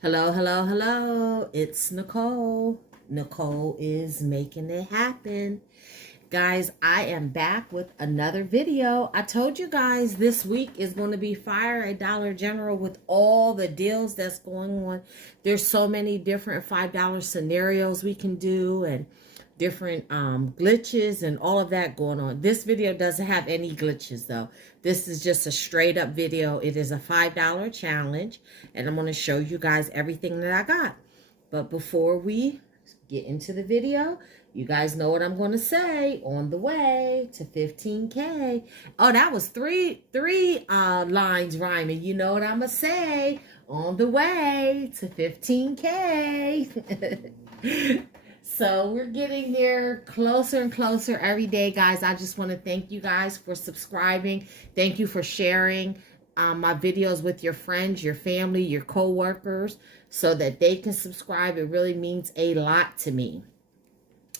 Hello, hello, hello. It's Nicole. Nicole is making it happen. Guys, I am back with another video. I told you guys this week is going to be fire at Dollar General with all the deals that's going on. There's so many different $5 scenarios we can do and different glitches and all of that going on. This video doesn't have any glitches though. This is just a straight up video. It is a $5 challenge and I'm going to show you guys everything that I got. But before we get into the video, you guys know what I'm going to say. On the way to 15K. Oh, that was three lines rhyming. You know what I'm going to say. On the way to 15K. So we're getting there closer and closer every day, guys. I just want to thank you guys for subscribing. Thank you for sharing my videos with your friends, your family, your co-workers, so that they can subscribe. It really means a lot to me.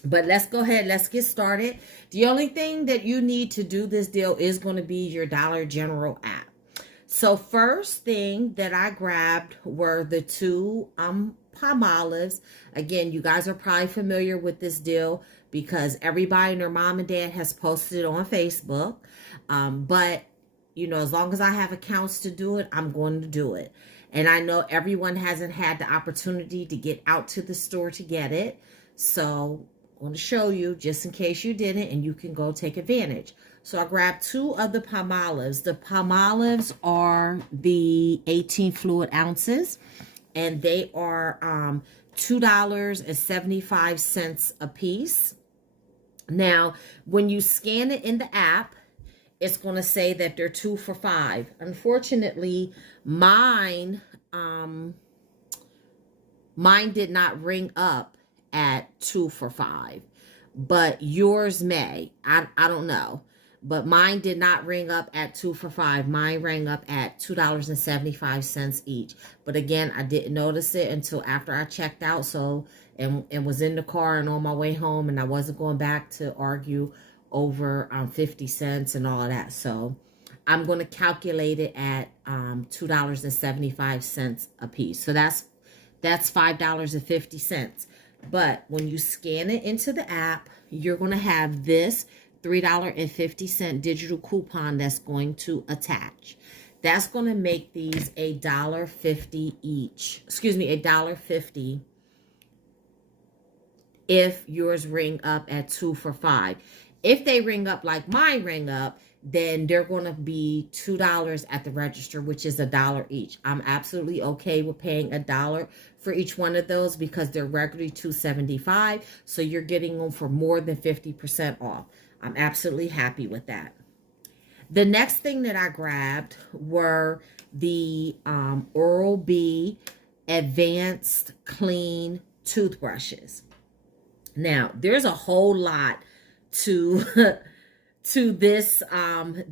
But let's go ahead. Let's get started. The only thing that you need to do this deal is going to be your Dollar General app. So first thing that I grabbed were the two Palmolives. Again, you guys are probably familiar with this deal because everybody and their mom and dad has posted it on Facebook. But, you know, as long as I have accounts to do it, I'm going to do it. And I know everyone hasn't had the opportunity to get out to the store to get it. So I'm going to show you just in case you didn't, and you can go take advantage. So I grabbed two of the Palmolives. The Palmolives are the 18 fluid ounces, and they are $2.75 a piece. Now, when you scan it in the app, it's going to say that they're 2 for $5. Unfortunately, mine did not ring up at 2 for $5, but yours may. I don't know. But mine did not ring up at 2 for $5. Mine rang up at $2.75 each. But again, I didn't notice it until after I checked out. So, and was in the car and on my way home, and I wasn't going back to argue over 50 cents and all of that. So I'm going to calculate it at $2.75 a piece. So that's $5.50. But when you scan it into the app, you're going to have this $3.50 digital coupon that's going to attach. That's going to make these $1.50 each. Excuse me, $1.50 if yours ring up at 2 for $5. If they ring up like mine ring up, then they're going to be $2 at the register, which is $1 each. I'm absolutely okay with paying $1 for each one of those because they're regularly $2.75. So you're getting them for more than 50% off. I'm absolutely happy with that. The next thing that I grabbed were the Oral-B Advanced Clean Toothbrushes. Now, there's a whole lot to to this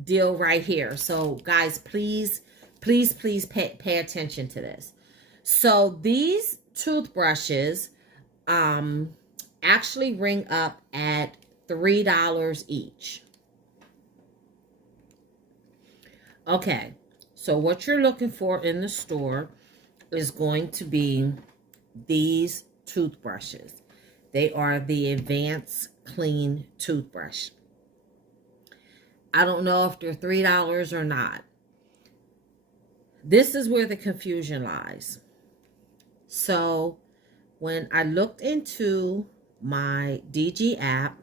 deal right here. So, guys, please pay attention to this. So, these toothbrushes actually ring up at $3 each. Okay, so what you're looking for in the store is going to be these toothbrushes. They are the Advanced Clean Toothbrush. I don't know if they're $3 or not. This is where the confusion lies. So when I looked into my DG app,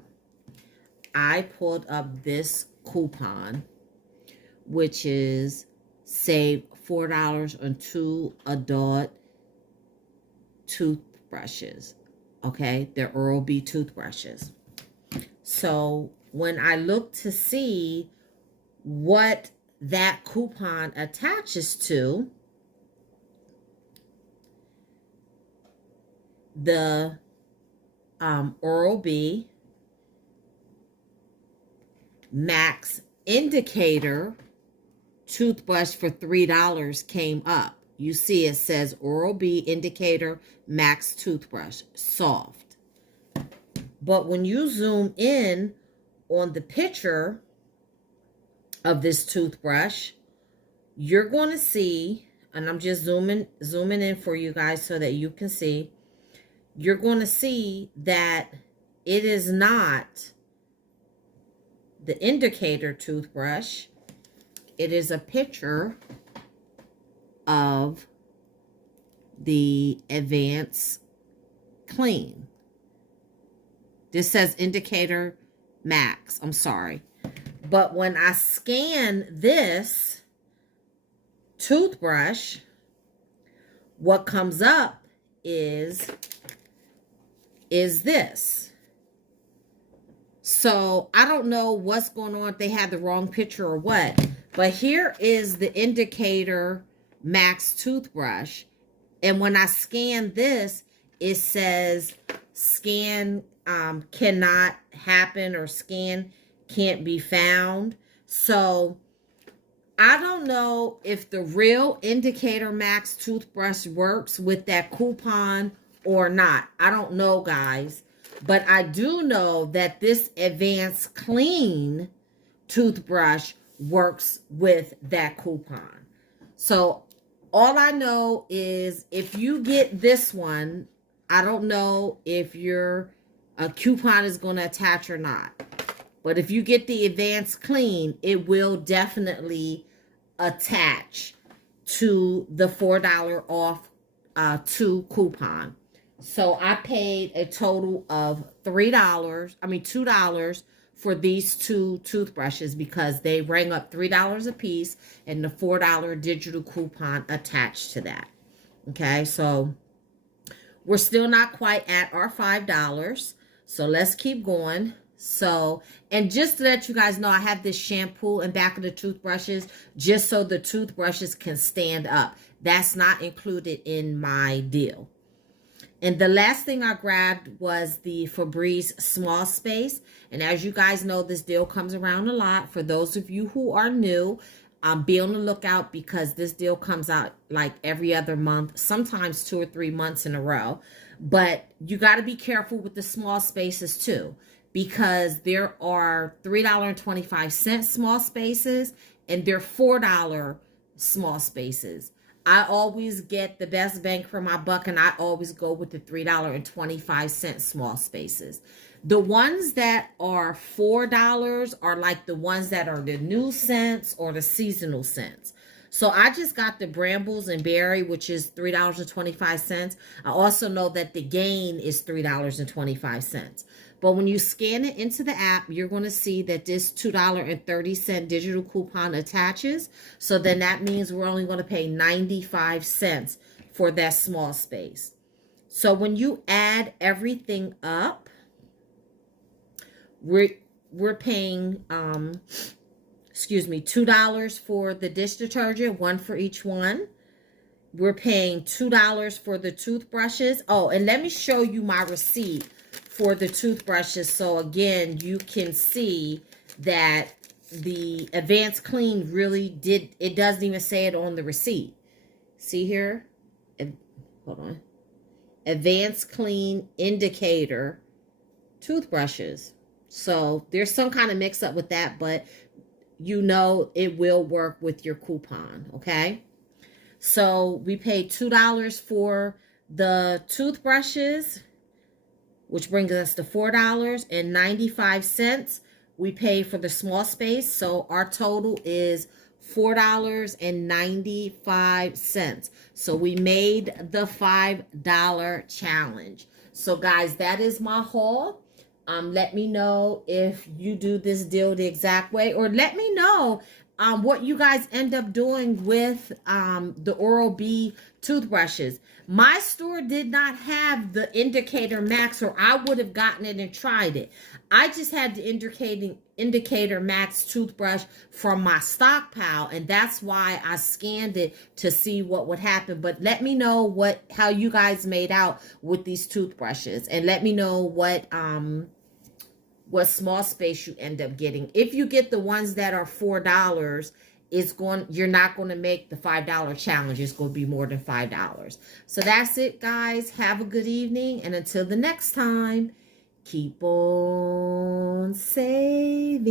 I pulled up this coupon, which is save $4 on 2 adult toothbrushes. Okay, they're Oral-B toothbrushes. So when I looked to see what that coupon attaches to, the Oral-B Max Indicator toothbrush for $3 came up. You see it says Oral-B Indicator Max Toothbrush, soft. But when you zoom in on the picture of this toothbrush, you're going to see and I'm just zooming in for you guys so that you can see, you're going to see that it is not the indicator toothbrush. It is a picture of the Advanced Clean. This says indicator max. I'm sorry. But when I scan this toothbrush, what comes up is this. So I don't know what's going on, if they had the wrong picture or what, but here is the indicator max toothbrush. And when I scan this, it says scan cannot happen, or scan can't be found. So I don't know if the real indicator max toothbrush works with that coupon or not. I don't know, guys. But I do know that this Advanced Clean toothbrush works with that coupon. So all I know is if you get this one, I don't know if your coupon is going to attach or not. But if you get the Advanced Clean, it will definitely attach to the $4 off $2 coupon. So I paid a total of $2 for these 2 toothbrushes because they rang up $3 a piece and the $4 digital coupon attached to that. Okay, so we're still not quite at our $5. So let's keep going. So, and just to let you guys know, I have this shampoo in back of the toothbrushes just so the toothbrushes can stand up. That's not included in my deal. And the last thing I grabbed was the Febreze Small Space. And as you guys know, this deal comes around a lot. For those of you who are new, be on the lookout because this deal comes out like every other month, sometimes 2 or 3 months in a row. But you got to be careful with the small spaces too, because there are $3.25 small spaces and they're $4 small spaces. I always get the best bang for my buck, and I always go with the $3.25 small spaces. The ones that are $4 are like the ones that are the new scents or the seasonal scents. So I just got the Brambles and Berry, which is $3.25. I also know that the Gain is $3.25. But when you scan it into the app, you're going to see that this $2.30 digital coupon attaches. So then that means we're only going to pay 95 cents for that small space. So when you add everything up, we're paying $2 for the dish detergent, 1 for each one. We're paying $2 for the toothbrushes. Oh, and let me show you my receipt for the toothbrushes. So again, you can see that the Advanced Clean really did, it doesn't even say it on the receipt. See here? Hold on. Advanced Clean indicator toothbrushes. So there's some kind of mix up with that, but you know it will work with your coupon, okay? So we paid $2 for the toothbrushes, which brings us to $4.95 we pay for the small space. So our total is $4.95. So we made the $5 challenge. So guys, that is my haul. Let me know if you do this deal the exact way, or let me know what you guys end up doing with the Oral-B toothbrushes. My store did not have the Indicator Max, or I would have gotten it and tried it. I just had the Indicator Max toothbrush from my stockpile, and that's why I scanned it to see what would happen. But let me know how you guys made out with these toothbrushes, and let me know what small space you end up getting. If you get the ones that are $4, you're not going to make the $5 challenge. It's going to be more than $5. So that's it, guys. Have a good evening, and until the next time, keep on saving.